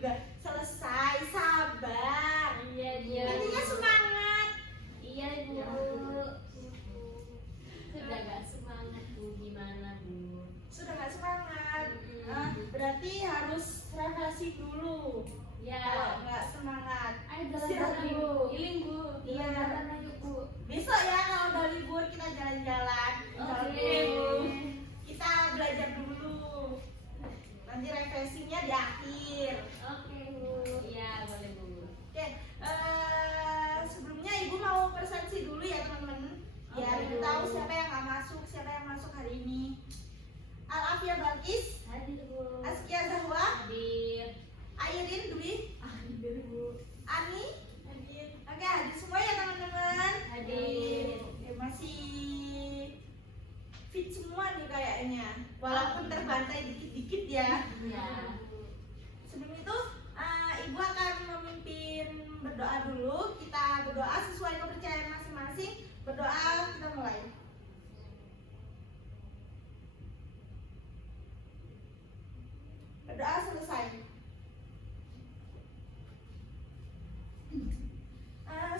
juga selesai, sabar. Iya. Intinya semangat. Iya Bu. Sudah gak semangat Bu, gimana Bu? Sudah nggak semangat. Berarti harus refleksi dulu. Ya. Kalau nggak semangat, Ayo istirahat jalan-jalan dulu. healing Bu. Iya. Jalan ayo Bu. Besok ya kalau udah libur kita jalan-jalan. Oke. Kita belajar dulu. Nanti refleksinya di akhir. Oke Bu. Iya boleh Bu. Oke, sebelumnya Ibu mau persepsi dulu ya teman-teman. Biar Oke, Ibu Bu. tahu siapa yang nggak masuk, siapa yang masuk hari ini. Al-Afia Balkis, Hadir Bu. Askia Zahwa, Hadir. Airin Dwi, Hadir Bu. Ani. Hadir. Oke, hadir semua ya teman-teman. Hadir. Oke, masih fit semua nih kayaknya. Walaupun terbantai dikit-dikit ya. Iya. Sebelum itu, Ibu akan memimpin berdoa dulu. Kita berdoa sesuai kepercayaan masing-masing. Berdoa, kita mulai. Berdoa selesai.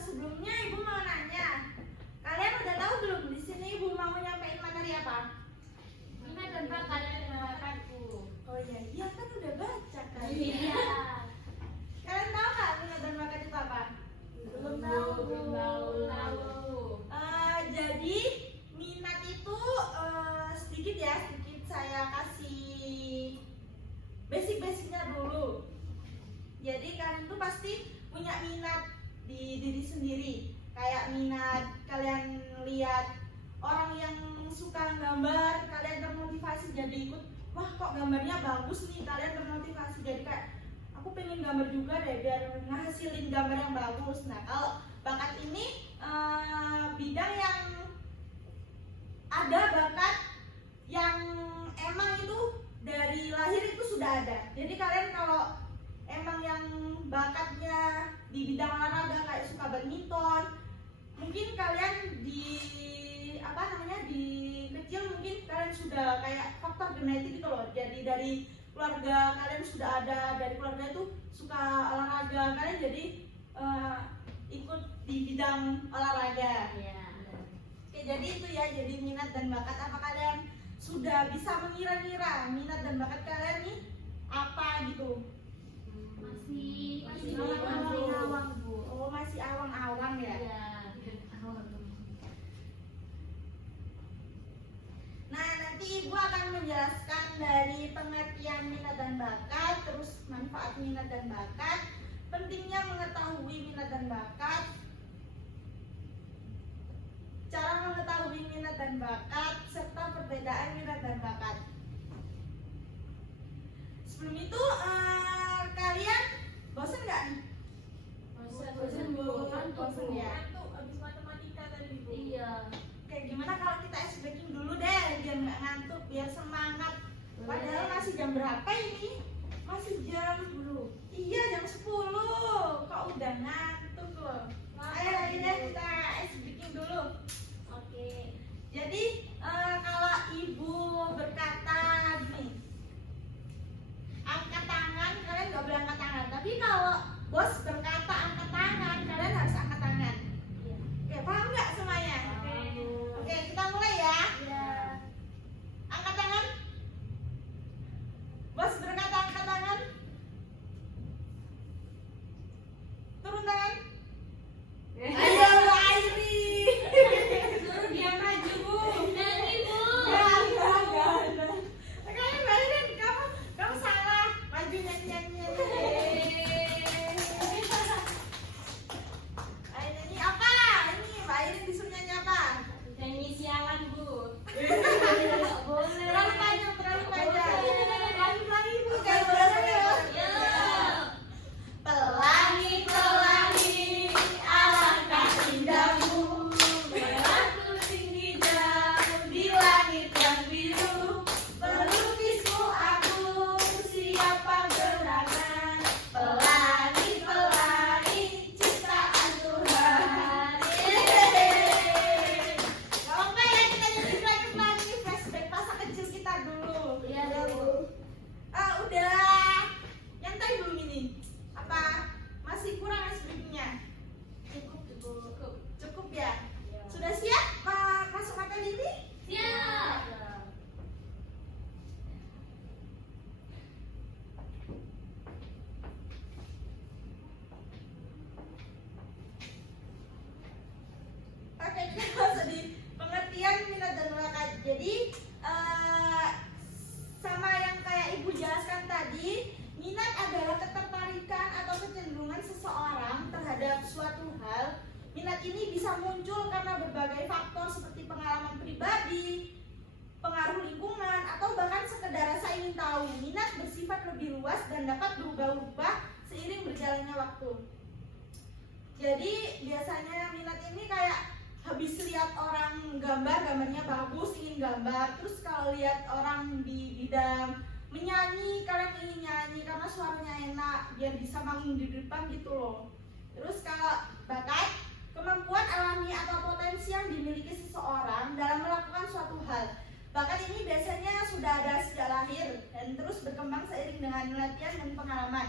Sebelumnya Ibu mau nanya, kalian udah tahu belum di sini Ibu mau nyampein materi apa? Minat dan bakat dan bakatku. Oh iya kan udah baca kan. Iya. Kalian tahu nggak minat dan bakat itu apa? Belum tahu. Belum tahu. Jadi minat itu sedikit saya kasih basic-basicnya dulu. Jadi kalian tuh pasti punya minat di diri sendiri. Kayak minat kalian lihat orang yang suka gambar, kalian termotivasi jadi ikut. Wah kok gambarnya bagus nih, kalian termotivasi jadi kayak aku pengen gambar juga deh biar ngehasilin gambar yang bagus. Nah kalau bakat ini bidang yang ada bakat yang emang itu dari lahir itu sudah ada. Jadi kalian kalau emang yang bakatnya di bidang olahraga kayak suka badminton, mungkin kalian di kecil mungkin kalian sudah kayak faktor genetik gitu loh. Jadi dari keluarga kalian sudah ada, dari keluarga itu suka olahraga, kalian jadi ikut di bidang olahraga. Iya. Oke, jadi itu ya, jadi minat dan bakat. Apa kalian sudah bisa mengira-ngira minat dan bakat kalian nih apa gitu? Masih awang, awang Bu. Oh, masih awang-awang ya. Iya. Awang. Nah, nanti Ibu akan menjelaskan dari pengertian minat dan bakat, terus manfaat minat dan bakat, pentingnya mengetahui minat dan bakat, cara mengetahui minat dan bakat, serta perbedaan minat dan bakat. Sebelum itu, kalian bosan nggak nih? Bosan Bu. Bosan ya? Ngantuk abis matematika tadi Bu. Iya. Kayak gimana kalau kita ice breaking dulu deh, biar nggak ngantuk, biar semangat. Padahal masih jam berapa ini? Masih jam 10. Iya, jam 10. Kok udah ngantuk loh? Ayo deh kita ice breaking dulu. Oke. Jadi kalau Ibu berkata gini, angkat tangan, kalian nggak boleh angkat tangan. Tapi kalau bos berkata angkat tangan, kalian harus angkat tangan. Iya. Oke, paham nggak semuanya? Oke, kita mulai ya. Iya. Angkat tangan. Bos berkata angkat tangan. Turun tangan. masuk di pengertian minat dan bakat. Jadi sama yang kayak ibu jelaskan tadi, minat adalah ketertarikan atau kecenderungan seseorang terhadap suatu hal. Minat ini bisa muncul karena berbagai faktor seperti pengalaman pribadi, pengaruh lingkungan, atau bahkan sekedar rasa ingin tahu. Minat bersifat lebih luas dan dapat berubah-ubah seiring berjalannya waktu. Jadi biasanya minat ini kayak habis lihat orang gambarnya bagus, ingin gambar. Terus kalau lihat orang di bidang menyanyi, kalian ingin nyanyi karena suaranya enak, biar bisa manggung di depan gitu loh. Terus kalau bakat, kemampuan alami atau potensi yang dimiliki seseorang dalam melakukan suatu hal. Bakat ini biasanya sudah ada sejak lahir dan terus berkembang seiring dengan latihan dan pengalaman.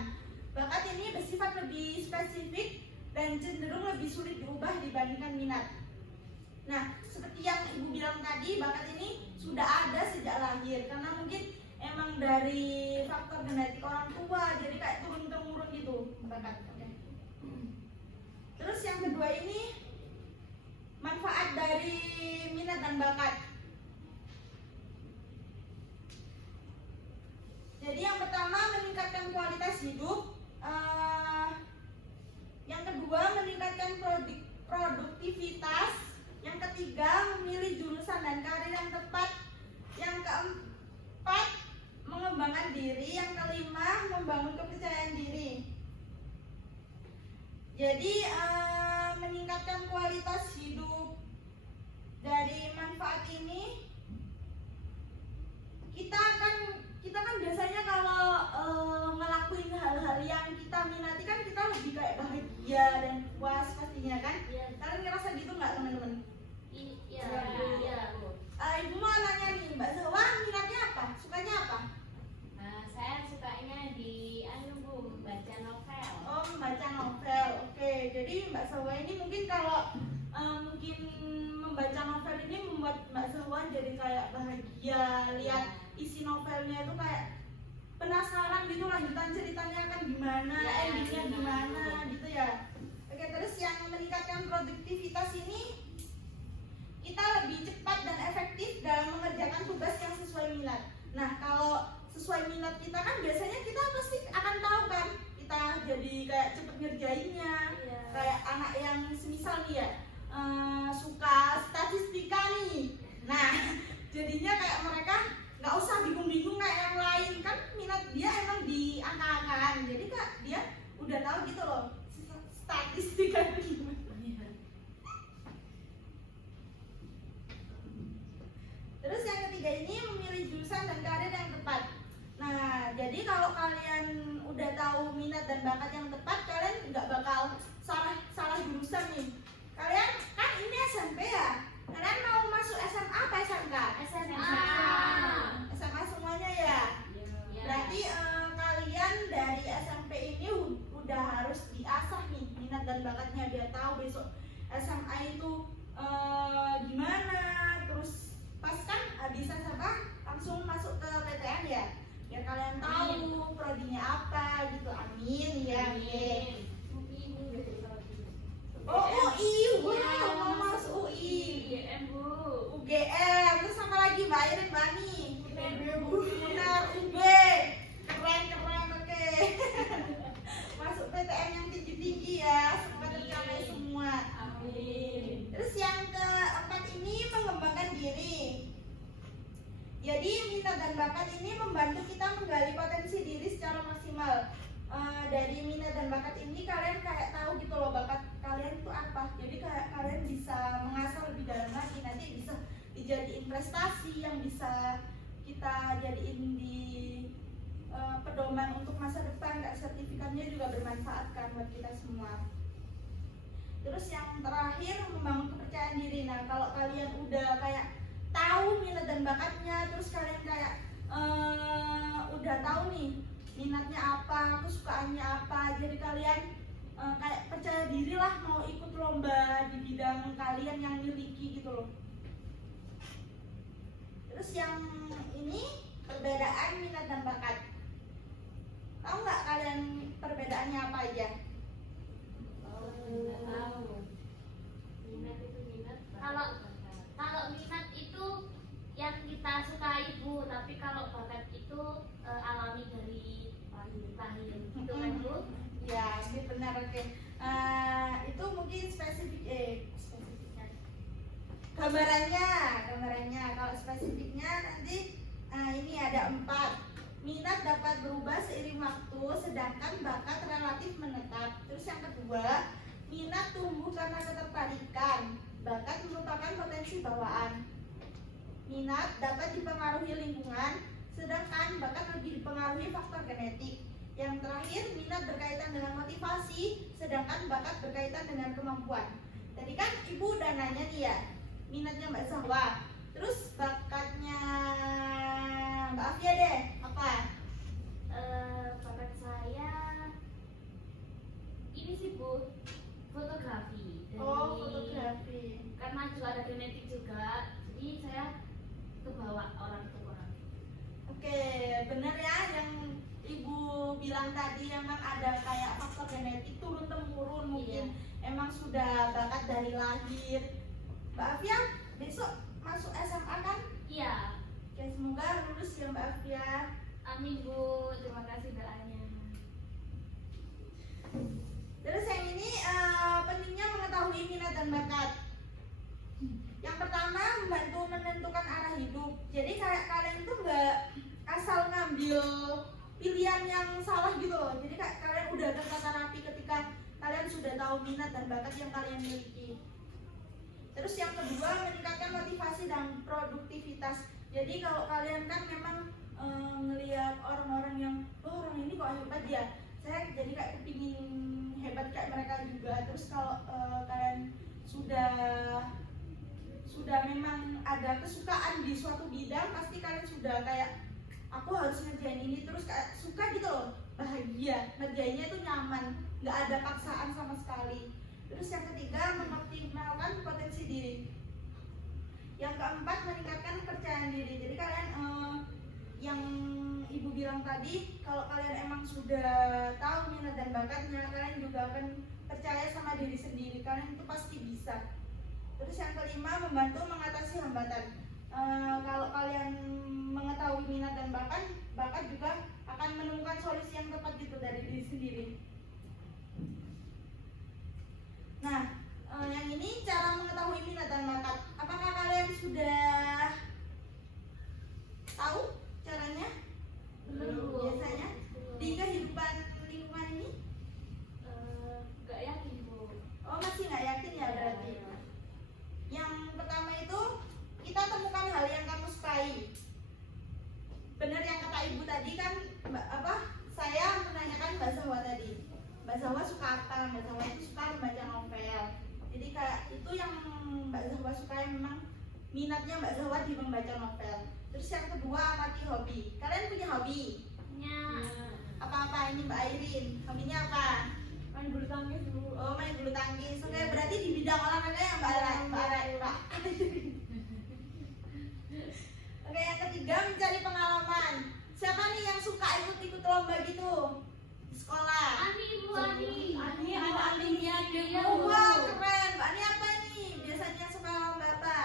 Bakat ini bersifat lebih spesifik dan cenderung lebih sulit diubah dibandingkan minat. Nah, seperti yang ibu bilang tadi, bakat ini sudah ada sejak lahir karena mungkin emang dari faktor genetik orang tua, jadi kayak turun-temurun gitu bakat. Terus yang kedua ini manfaat dari minat dan bakat. Jadi yang pertama meningkatkan kualitas hidup, yang kedua meningkatkan produktivitas, yang ketiga memilih jurusan dan karir yang tepat, yang keempat mengembangkan diri, yang kelima membangun kepercayaan diri. Jadi meningkatkan kualitas hidup dari manfaat ini, kita kan biasanya kalau ngelakuin hal-hal yang kita minati kan kita lebih kayak bahagia dan puas pastinya kan. Kalian ngerasa gitu nggak teman-teman? Iya. Ibu mau nanya nih, Mbak Zawa minatnya apa? Sukanya apa? Nah, saya sukanya di baca novel. Oh, membaca novel. Oke, jadi Mbak Zawa ini mungkin kalau mungkin membaca novel ini membuat Mbak Zawa jadi kayak bahagia, lihat isi novelnya itu kayak penasaran gitu lanjutan ceritanya akan gimana, endingnya gimana gitu ya. Oke, terus yang meningkatkan produktivitas ini, kita lebih cepat dan efektif dalam mengerjakan tugas yang sesuai minat. Nah, kalau sesuai minat kita kan biasanya kita pasti akan tahu kan, kita jadi kayak cepet ngerjainnya. Kayak anak yang semisal nih ya, suka statistika nih. Nah, jadinya kayak mereka nggak usah bingung-bingung kayak yang lain, kan minat dia emang di angka-angkaan, jadi kak dia udah tahu gitu loh statistika gimana. Terus yang ketiga ini memilih jurusan dan karir yang tepat. Nah, jadi kalau kalian udah tahu minat dan bakat yang tepat, kalian nggak bakal salah jurusan nih. Kalian kan ini SMP ya, kalian mau masuk SMA apa SMK? SMA semuanya ya. Berarti kalian dari SMP ini udah harus diasah nih minat dan bakatnya biar tahu besok SMA itu gimana. Terus pas kan habis SMA langsung masuk ke PTN ya, biar kalian tahu prodinya apa gitu. Amin ya. Amin. Oh UI, wow, mau masuk UI. UGM, terus sama lagi Mbak Irin Bani. Benar, UB. Keren, oke. Masuk PTN yang tinggi-tinggi ya, semoga tercapai semua. Amin. Terus yang keempat ini mengembangkan diri. Jadi minat dan bakat ini membantu kita menggali potensi diri secara maksimal. Dari minat dan bakat ini kalian kayak tahu gitu loh bakat kalian itu apa. Jadi kayak kalian bisa mengasah lebih dalam lagi, nanti bisa dijadiin prestasi yang bisa kita jadiin di pedoman untuk masa depan. Kayak sertifikatnya juga bermanfaat kan buat kita semua. Terus yang terakhir membangun kepercayaan diri. Nah, kalau kalian udah kayak tahu minat dan bakatnya, terus kalian kayak udah tahu nih minatnya apa, kesukaannya apa, jadi kalian kayak percaya diri lah mau ikut lomba di bidang kalian yang miliki gitu loh. Terus yang ini perbedaan minat dan bakat. Tahu nggak kalian perbedaannya apa aja? Tahu. Minat itu minat. Kalau kalau minat itu yang kita sukai Bu, tapi kalau bakat itu alami dari lahir gitu kan Bu? Ya, oke, benar, oke. Itu mungkin spesifiknya. Gambarannya. Kalau spesifiknya nanti ini ada 4. Minat dapat berubah seiring waktu, sedangkan bakat relatif menetap. Terus yang kedua, minat tumbuh karena ketertarikan. Bakat merupakan potensi bawaan. Minat dapat dipengaruhi lingkungan, sedangkan bakat lebih dipengaruhi faktor genetik. Yang terakhir, minat berkaitan dengan motivasi, sedangkan bakat berkaitan dengan kemampuan. Tadi kan Ibu udah nanya nih ya, minatnya Mbak Zahwa. Terus bakatnya Mbak Afia deh, apa? Bakat saya ini sih Bu, fotografi. Oh, fotografi. Karena juga ada genetik juga, jadi saya kebawa orang tua. Oke, bener ya yang Ibu bilang tadi, emang ada kayak faktor genetik turun temurun, mungkin emang sudah bakat dari lahir. Mbak Afia besok masuk SMA kan? Iya, Oke, semoga lulus ya Mbak Afia. amin Bu, terima kasih doanya. Terus yang ini pentingnya mengetahui minat dan bakat. Yang pertama, membantu menentukan arah hidup. Jadi kayak kalian tuh nggak asal ngambil pilihan yang salah gitu loh. Jadi kayak kalian udah ada tata rapi ketika kalian sudah tahu minat dan bakat yang kalian miliki. Terus yang kedua, meningkatkan motivasi dan produktivitas. Jadi kalau kalian kan memang ngelihat orang-orang yang, oh orang ini kok hebat ya, saya jadi kayak kepingin hebat kayak mereka juga. Terus kalau kalian sudah memang ada kesukaan di suatu bidang, pasti kalian sudah kayak, aku harus ngerjain ini, terus kayak suka gitu loh, bahagia, ngerjainnya itu nyaman, nggak ada paksaan sama sekali. Terus yang ketiga, mengoptimalkan potensi diri. Yang keempat, meningkatkan kepercayaan diri. Jadi kalian yang Ibu bilang tadi, kalau kalian emang sudah tahu minat dan bakatnya, kalian juga akan percaya sama diri sendiri, kalian itu pasti bisa. Terus yang kelima, membantu mengatasi hambatan. Kalau kalian mengetahui minat dan bakat juga akan menemukan solusi yang tepat gitu dari diri sendiri. Nah, yang ini cara mengetahui minat dan bakat. Apakah kalian sudah tahu caranya? Belum. Biasanya di kehidupan lingkungan ini? Gak yakin Bu. Oh, masih nggak yakin ya berarti. Yang pertama itu, kita temukan hal yang kamu sukai. Benar yang kata Ibu tadi kan, saya menanyakan Mbak Zahwa tadi. Mbak Zahwa suka apa? Mbak Zahwa itu suka membaca novel. Jadi kayak itu yang Mbak Zahwa suka, yang memang minatnya Mbak Zahwa di membaca novel. Terus yang kedua, amati hobi. Kalian punya hobi? Punya. Apa-apa ini Mbak Airin? Hobinya apa? Main bulu tangkis Bu. Oh, main bulu tangkis. Oke, berarti di bidang olahraga yang Mbak Ra. Oke, yang ketiga, mencari pengalaman. Siapa nih yang suka ikut-ikut lomba gitu di sekolah? Ani Bu, Ani. Ani ada Aninya Iya, Oh, Bu. wow, keren. Mbak Ani apa nih? Biasanya suka lomba apa?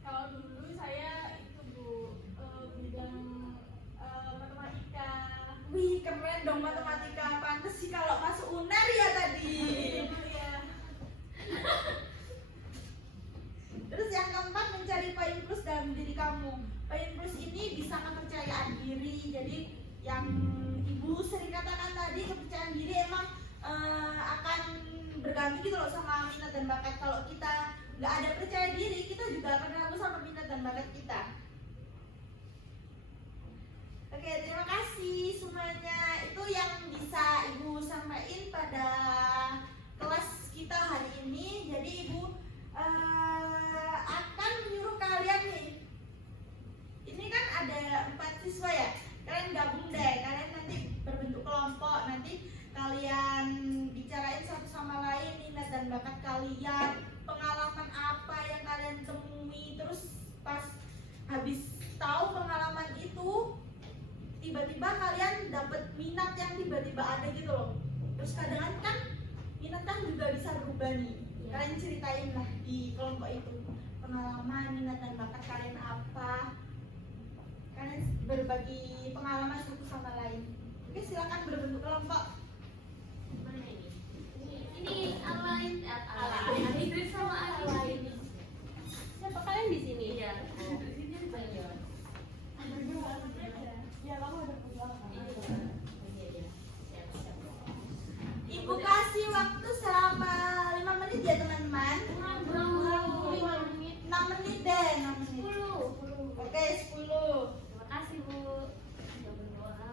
Kalau dulu saya itu Bu, bidang matematika. Wih, keren dong matematika. Pantes sih kalau masuk UNER ya tadi. Iya. Terus yang keempat, mencari poin plus dalam diri kamu. Poin plus ini bisa kepercayaan diri. Jadi yang Ibu sering katakan tadi, kepercayaan diri emang akan bergantung gitu loh sama minat dan bakat. Kalau kita nggak ada percaya diri, kita juga akan ragu sama minat dan bakat kita. Oke, terima kasih semuanya. Itu yang bisa Ibu sampaikan pada kelas kita hari ini. Jadi Ibu akan menyuruh kalian nih. Ini kan ada 4 siswa ya. Kalian gabung deh. Kalian nanti berbentuk kelompok. Nanti kalian bicarain satu sama lain minat dan bakat kalian, pengalaman apa yang kalian temui. Terus pas habis tahu pengalaman itu, tiba-tiba kalian dapet minat yang tiba-tiba ada gitu loh. Terus kadang kan minat kan juga bisa berubah nih. Kalian ceritain lah di kelompok itu pengalaman, minat dan bakat kalian apa. Kalian berbagi pengalaman satu sama lain. Oke, silakan berbentuk kelompok. Mana ini? Ini alain Idris sama Adi. Siapa kalian di sini? Iya. Ini banyak. Ya, kamu ada pengalaman. Ibu kasih waktu selama 5 menit ya teman-teman. 6 menit deh, 6 menit. 10. Oke, 10. Terima kasih Bu. Sudah berdoa.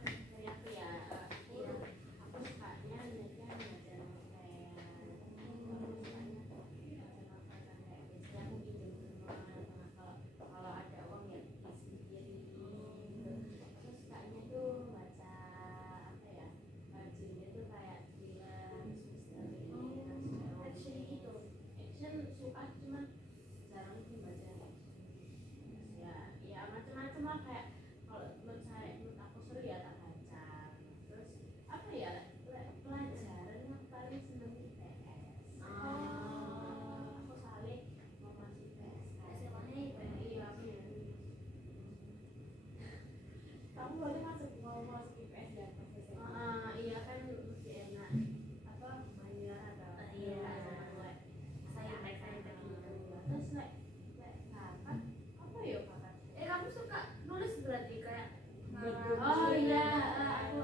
Dari aku ya, iya. Aku sukanya lihatnya belajar kayak kalau ada uang ya isi sendiri. Aku sukanya tuh baca apa ya? Bajunya tuh kayak thriller, misteri, action gitu. Action suka cuma jarang sih baca ya macam-macam lah kayak kalau menurut aku seru ya tak baca. Terus apa ya pelajaran yang paling seneng IPS. Aku soalnya mau masuk IPS SMA-nya iya aku ya. Kamu boleh mau masuk IPS ya pas SMA. Iya kan mesti enak apa bayar atau Iya. saya terus kapan apa ya kakak kamu suka nulis berarti kayak oh iya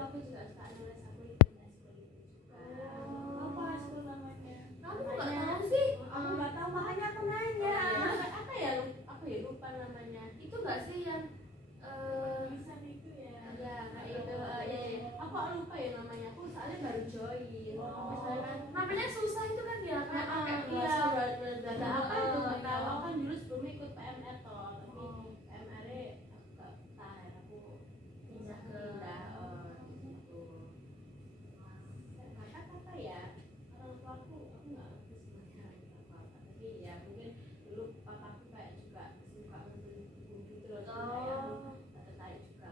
aku juga suka nulis aku ikut eskul juga Apa eskul namanya? kamu nggak tahu sih Aku nggak tahu, makanya aku nanya. apa ya aku ya lupa namanya itu nggak sih yang Tulisan itu ya. ya kayak itu ya aku lupa ya namanya aku soalnya baru join misalkan namanya susah itu kan ya kayak pakai iya. bahasa apa itu nggak tahu Iya. aku kan dulu sebelumnya ikut PMR toh tapi PMR nya aku nggak tahan aku pindah gitu kakak apa ya orang tua aku nggak ngerti sebenarnya apa tapi ya mungkin dulu papaku kayak juga suka nonton buku gitu loh kayak aku tertarik juga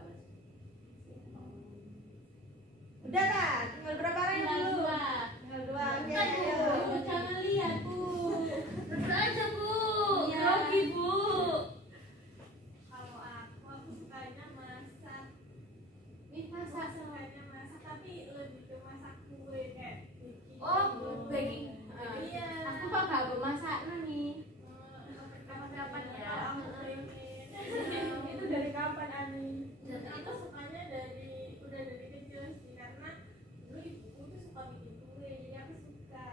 Udah lah, tinggal berapa orang yang dulu? Tinggal 2. Oke, ayo. Jangan lihat Bu. terus aja Bu Iya. grogi Bu Kalau aku sukanya masak. masak Sukanya masak, tapi lebih ke masak kue kayak bikin. oh baking Iya. aku kok gak masak nih Kapan-kapan ya. Aku pengen. Itu dari kapan Ani? Dan Aku sukanya udah dari kecil sih, karena dulu ibuku tuh suka bikin kue, jadi aku suka.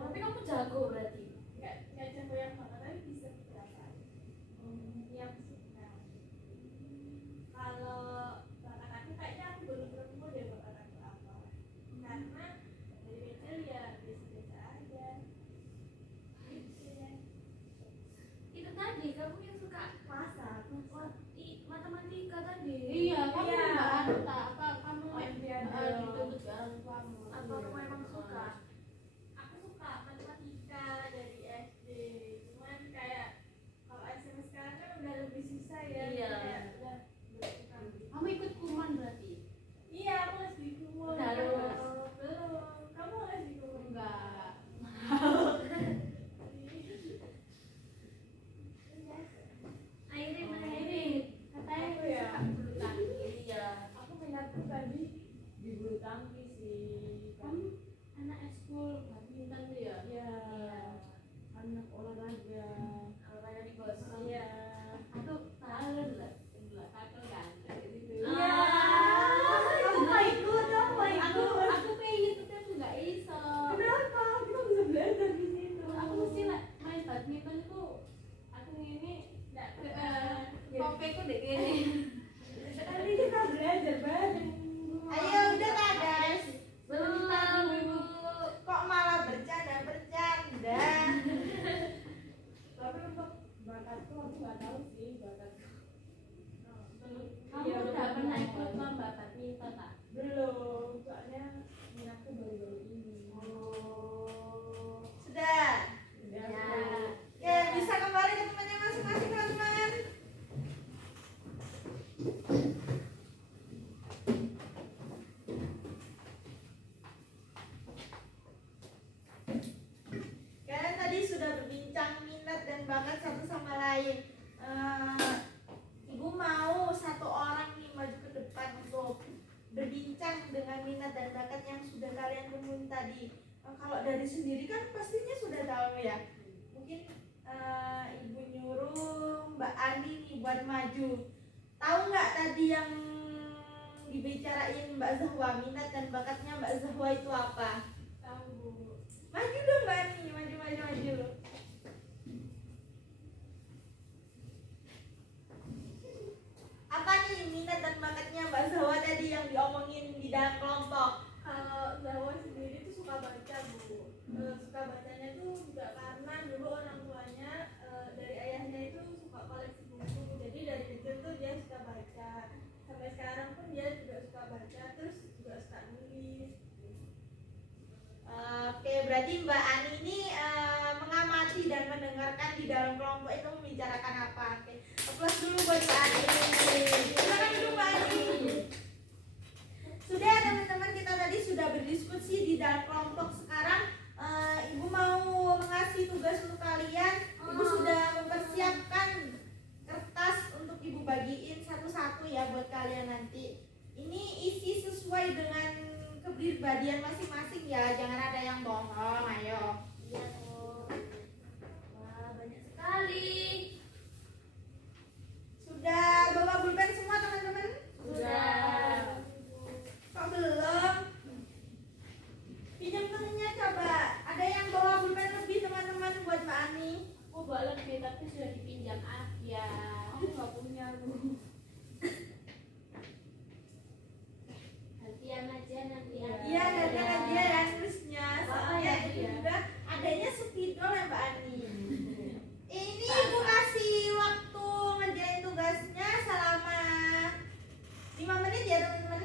tapi kamu jago berarti Nggak jago yang banget, tapi bisa beberapa. Iya, aku suka. Kalau bakat aku kayaknya aku belum nemu deh bakat aku apa, karena dari kecil ya biasa-biasa aja. Gitu ya. itu tadi kamu yang suka Masak. matematika tadi Iya, kamu Iya. nggak ada apa kamu Olimpiade. dituntut ke orang tuamu. apa kamu emang suka Aku suka matematika dari SD, cuman kayak kalau SMA sekarang kan udah lebih susah ya. Iya. Kayak udah suka. kamu ikut kuman berarti Iya, aku les di Kumul. Udah lulus? Belum. Kamu les di Kumul? enggak Airin katanya Aku ya? suka bulu tangkis iya Aku minatku tadi di bulu tangkis sih. kamu anak eskul badminton tuh ya Iya. iya Anak olahraga. olahraga di kosong Iya. aku talent lah tackle kan kayak gitu Iya. Kamu mau ikut, kamu mau aku ikut. aku pengen tapi aku nggak iso Kenapa? Kita bisa belajar di situ. aku mesti lah main badminton tuh aku ini kopeku deh gini Nanti kita belajar bareng. Ayo, udah lah guys. belum Bu Kok malah bercanda? Tapi untuk bakatku aku nggak tahu sih bakatku. kamu Iya, udah belum. pernah ikut lomba badminton tak Belum, soalnya minatku baru-baru ini. Sudah. Ya. ya Oke, bisa kembali ke temannya masing-masing. buat maju. Tahu nggak tadi yang dibicarain Mbak Zahwa, minat dan bakatnya Mbak Zahwa itu apa? Tahu Bu. Maju dong Mbak Ani, maju. Apa nih minat dan bakatnya Mbak Zahwa tadi yang diomongin di dalam kelompok? Kalau Zawa sendiri tuh suka baca Bu. Suka bacanya tuh juga karena dulu orang tuanya dari ayahnya itu suka koleksi buku. Jadi dari kecil tuh dia suka baca. Sampai sekarang pun dia juga suka baca, terus juga suka nulis. Oke, berarti Mbak Ani ini mengamati dan mendengarkan di dalam kelompok itu membicarakan apa? Oke, aplaus dulu buat Mbak Ani. Silakan dulu Mbak Ani. Sudah teman-teman, kita tadi sudah berdiskusi di dalam kelompok. Sekarang Ibu mau mengasih tugas untuk kalian. Ibu sudah mempersiapkan kertas untuk Ibu bagiin satu-satu ya buat kalian nanti. Ini isi sesuai dengan kepribadian masing-masing ya, jangan ada yang bohong. Ayo. Iya tuh. Wah, banyak sekali. Sudah bawa pulpen semua teman-teman? Sudah. Kok belum? Pinjam temennya coba. Ada yang bawa pulpen lebih teman-teman buat Mbak Ani? Aku bawa lebih tapi sudah dipinjam aja. Aku nggak punya Bu. Gantian aja nanti. Iya, gantian aja ya nulisnya. Soalnya Iya. itu juga adanya spidol ya Mbak Ani. Ini Ibu kasih waktu ngerjain tugasnya selama 5 menit ya teman-teman.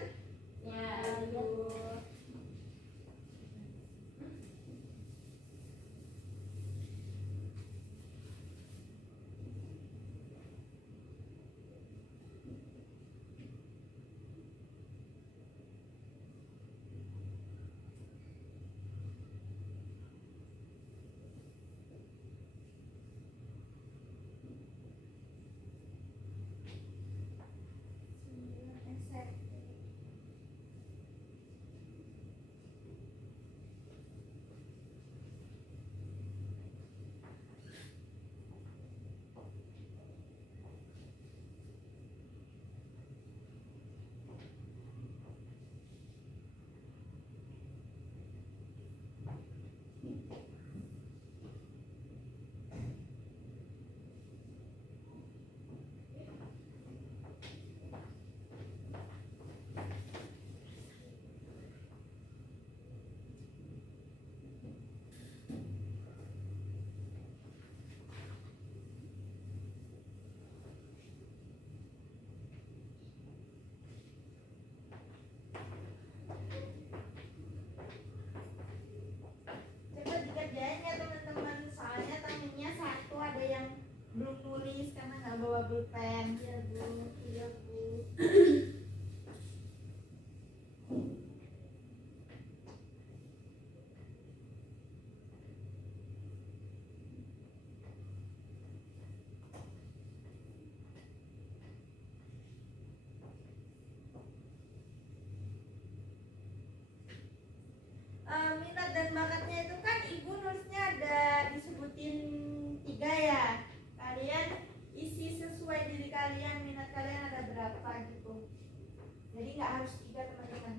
Ya, Bu. Coba dikerjain ya teman-teman. Soalnya temennya satu ada yang belum nulis karena nggak bawa pulpen. Iya, Bu. Iya, Bu. Minat dan bakatnya itu kan Ibu nulisnya ada disebutin 3 ya. Kalian isi sesuai diri kalian, minat kalian ada berapa gitu. Jadi nggak harus 3 teman-teman.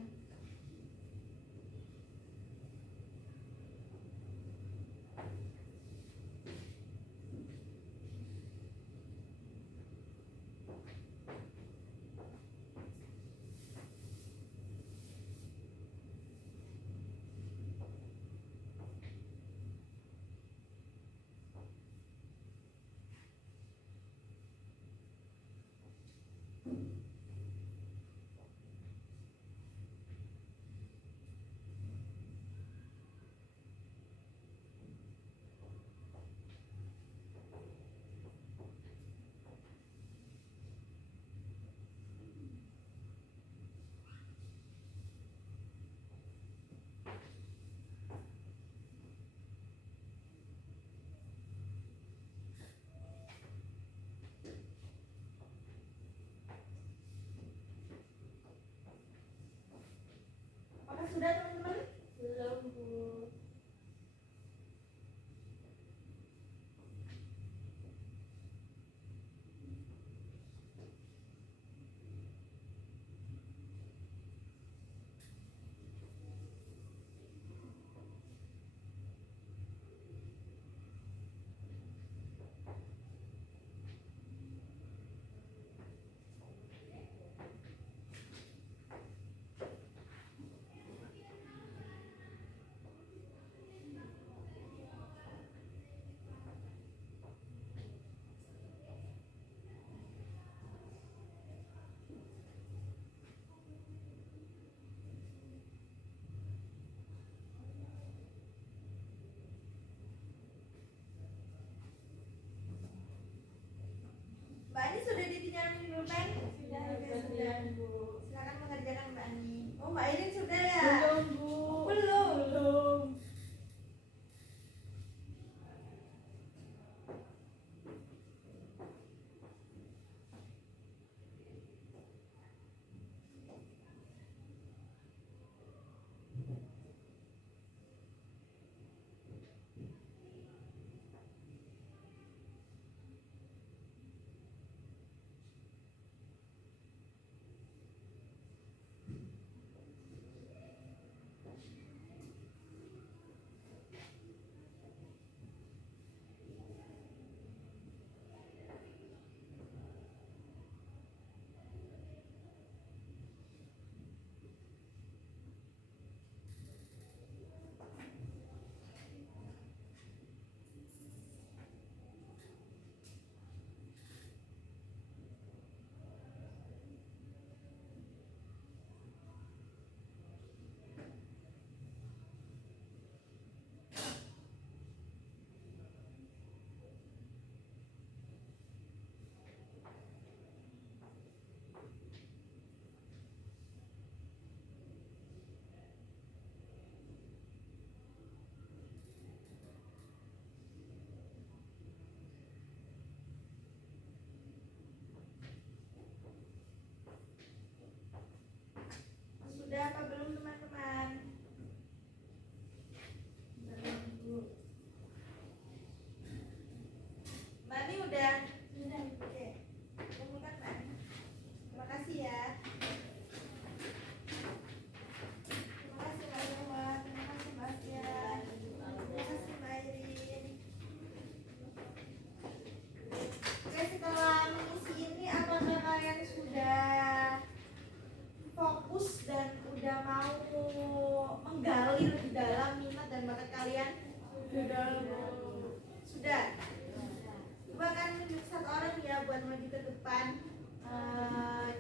depan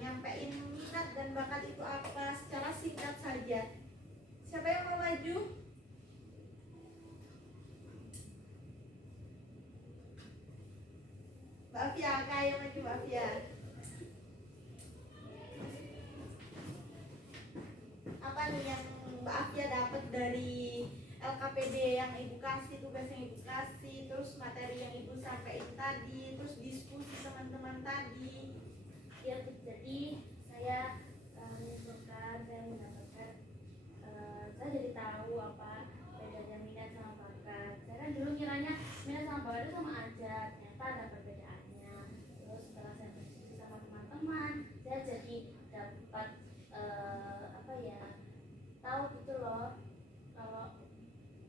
nyampein minat dan bakat itu apa secara singkat saja. Siapa yang mau maju? Mbak Afia, Kak yang maju Mbak Afia. Apa nih yang Mbak Afia dapat dari LKPD yang Ibu kasih, tugas yang Ibu kasih, terus materi yang Ibu sampaikan tadi, terus diskusi teman-teman tadi? Ya, jadi saya menyimpulkan dan mendapatkan saya jadi tahu apa bedanya minat sama bakat. Saya kan dulu kiranya minat sama bakat itu sama aja, ternyata ada perbedaannya. Terus setelah saya berdiskusi sama teman-teman, saya jadi dapat apa ya, tahu gitu loh, kalau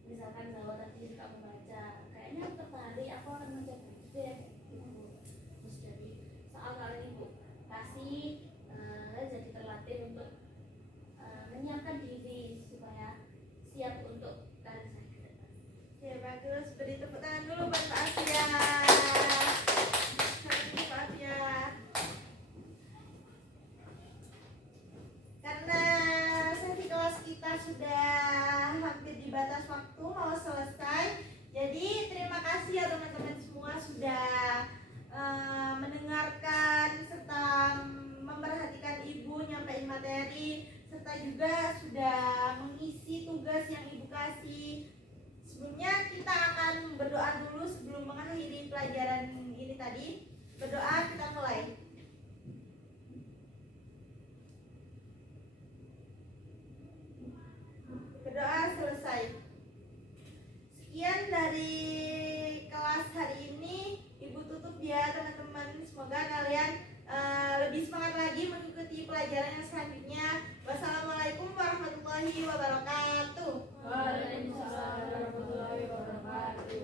misalkan Zawa tadi suka membaca, kayaknya aku tertarik, aku akan mencoba gitu ya gitu. Terus dari soal kali ini Bu kasih saya jadi terlatih untuk menyiapkan diri supaya siap untuk karir saya ke depan. Oke, bagus. Beri tepuk tangan dulu buat Mbak Afia. Mbak Afia. Karena sesi kelas kita sudah hampir di batas waktu mau selesai, jadi terima kasih ya teman-teman semua sudah mendengarkan serta memperhatikan Ibu nyampein materi, serta juga sudah mengisi tugas yang Ibu kasih. Sebelumnya kita akan berdoa dulu sebelum mengakhiri pelajaran ini tadi. Berdoa, kita mulai. Berdoa selesai. Sekian dari kelas hari ini. Ibu tutup ya teman-teman. Semoga kalian lebih semangat lagi mengikuti pelajaran yang selanjutnya. Wassalamualaikum warahmatullahi wabarakatuh. Waalaikumsalam warahmatullahi wabarakatuh.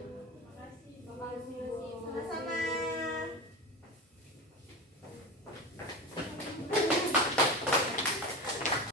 Terima kasih.